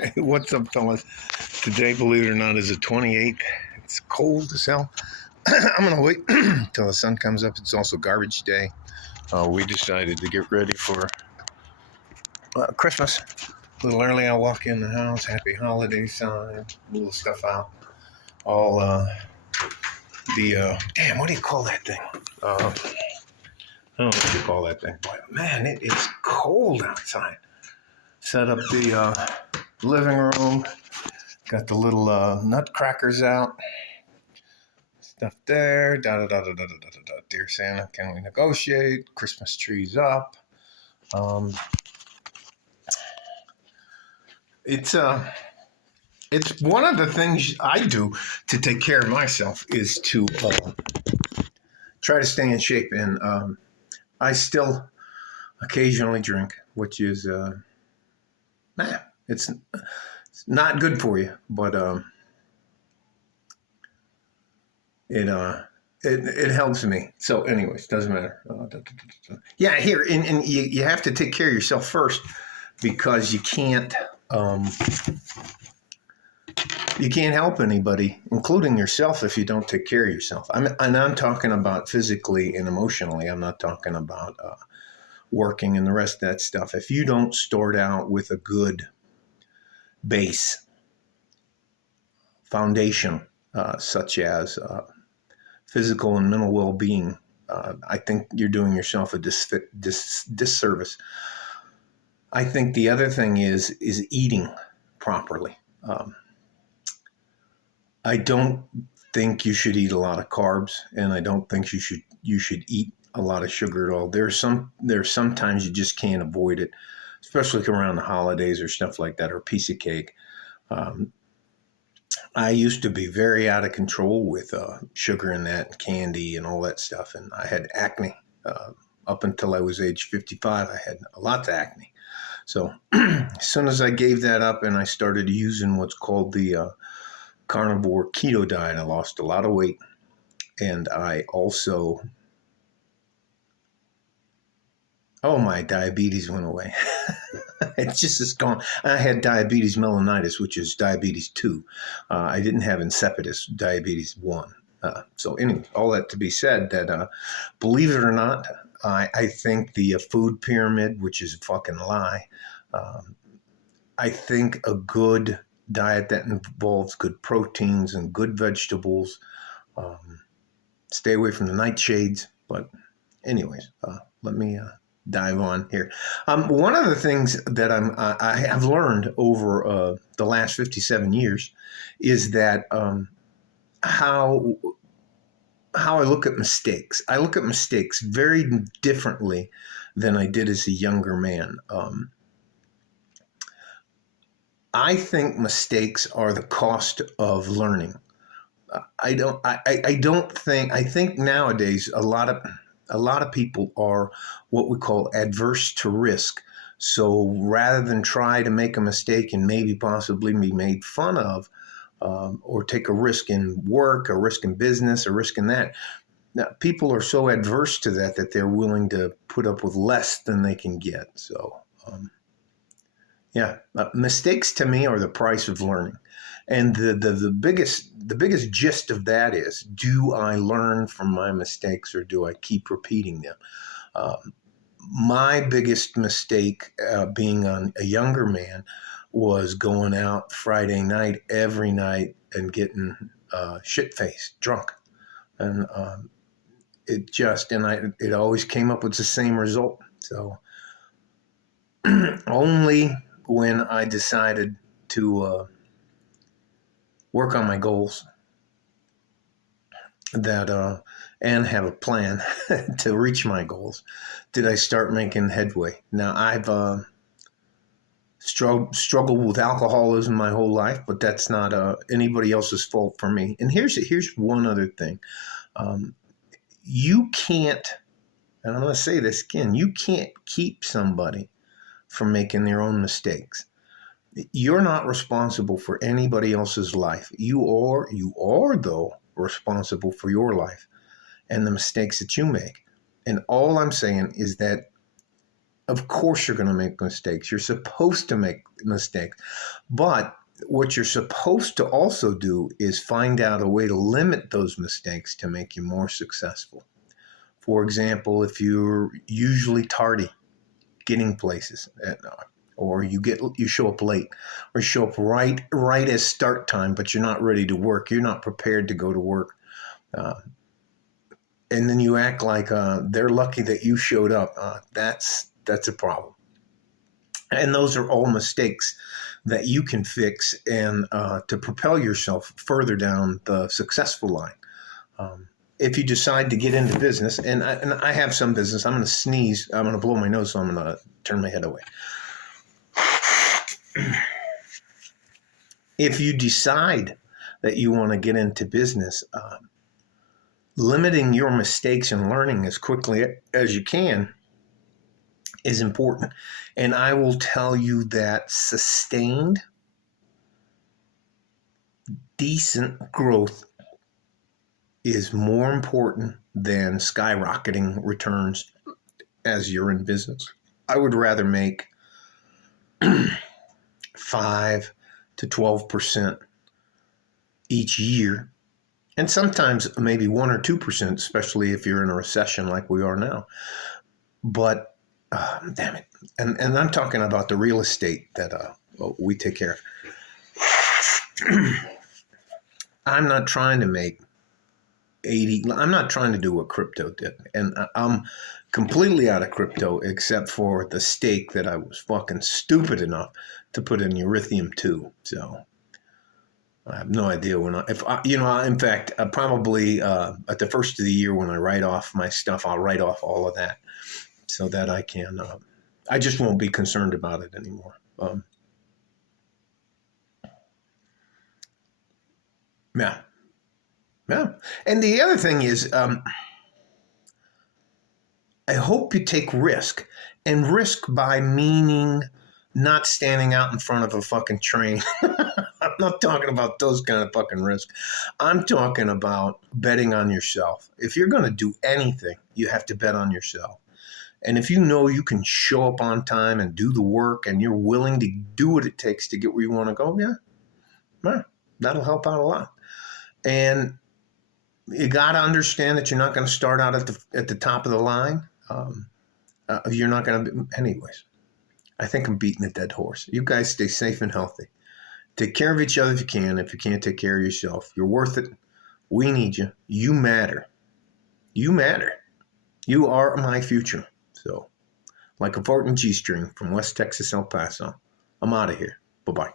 Hey, what's up, fellas? Today, believe it or not, is the 28th. It's cold as hell. I'm going to wait till the sun comes up. It's also garbage day. We decided to get ready for Christmas. A little early, I walk in the house. Happy holiday sign. Little stuff out. All damn, what do you call that thing? I don't know what you call that thing. But man, it's cold outside. Set up the living room. Got the little nutcrackers out. Stuff there. Da da da da da da da da. Dear Santa, can we negotiate? Christmas trees up. Um, it's one of the things I do to take care of myself is to try to stay in shape, and I still occasionally drink, which is it's not good for you, but it helps me. So, anyways, doesn't matter. Yeah, here, and you have to take care of yourself first because you can't help anybody, including yourself, if you don't take care of yourself. I'm talking about physically and emotionally. I'm not talking about working and the rest of that stuff. If you don't start out with a good base foundation, such as physical and mental well-being, I think you're doing yourself a disservice. I think the other thing is eating properly. I don't think you should eat a lot of carbs, and I don't think you should eat a lot of sugar at all. There's sometimes you just can't avoid it, especially around the holidays or stuff like that, or a piece of cake. I used to be very out of control with sugar and that, and candy and all that stuff, and I had acne up until I was age 55. I had lots of acne. So as soon as I gave that up and I started using what's called the carnivore keto diet, I lost a lot of weight, and I also, my diabetes went away. It just is gone. I had diabetes mellitus, which is diabetes 2. I didn't have insipidus, diabetes 1. So anyway, all that to be said, that believe it or not, I think the food pyramid, which is a fucking lie, I think a good diet that involves good proteins and good vegetables, stay away from the nightshades. But anyways, let me dive on here. One of the things that I have learned over the last 57 years is that how I look at mistakes. I look at mistakes very differently than I did as a younger man. I think mistakes are the cost of learning. I think nowadays a lot of people are what we call adverse to risk. So rather than try to make a mistake and maybe possibly be made fun of, or take a risk in work, a risk in business, a risk in that, now, people are so adverse to that they're willing to put up with less than they can get. So, mistakes to me are the price of learning. And the biggest gist of that is, do I learn from my mistakes or do I keep repeating them? My biggest mistake being a younger man was going out Friday night every night and getting shit-faced, drunk. And it always came up with the same result. So only when I decided to work on my goals and have a plan to reach my goals did I start making headway. Now, I've struggled with alcoholism my whole life, but that's not anybody else's fault for me. And here's one other thing. You can't, and I'm going to say this again, you can't keep somebody from making their own mistakes. You're not responsible for anybody else's life. You are though responsible for your life and the mistakes that you make. And all I'm saying is that Of course, you're going to make mistakes. You're supposed to make mistakes. But what you're supposed to also do is find out a way to limit those mistakes to make you more successful. For example, if you're usually tardy getting places, or you show up late, or you show up right as start time, but you're not ready to work. You're not prepared to go to work. And then you act like they're lucky that you showed up. That's a problem. And those are all mistakes that you can fix and to propel yourself further down the successful line. If you decide to get into business, and I have some business, I'm going to sneeze, I'm going to blow my nose, so I'm going to turn my head away. If you decide that you want to get into business, limiting your mistakes and learning as quickly as you can is important. And I will tell you that sustained, decent growth is more important than skyrocketing returns as you're in business. I would rather make 5 to 12% each year, and sometimes maybe 1 or 2%, especially if you're in a recession like we are now. But damn it, and I'm talking about the real estate that we take care of. I'm not trying to make 80. I'm not trying to do what crypto did, and I'm completely out of crypto except for the stake that I was fucking stupid enough to put in Ethereum 2. So I have no idea in fact, probably at the first of the year when I write off my stuff, I'll write off all of that so that I can, I just won't be concerned about it anymore. Yeah. Yeah. And the other thing is, I hope you take risk, and risk by meaning not standing out in front of a fucking train. I'm not talking about those kind of fucking risks. I'm talking about betting on yourself. If you're going to do anything, you have to bet on yourself. And if you know you can show up on time and do the work, and you're willing to do what it takes to get where you want to go, yeah, that'll help out a lot. And you got to understand that you're not going to start out at the top of the line. You're not going to, anyways. I think I'm beating a dead horse. You guys stay safe and healthy. Take care of each other if you can. If you can't take care of yourself, you're worth it. We need you. You matter. You matter. You are my future. So, like a fart and G-string from West Texas, El Paso, I'm out of here. Bye-bye.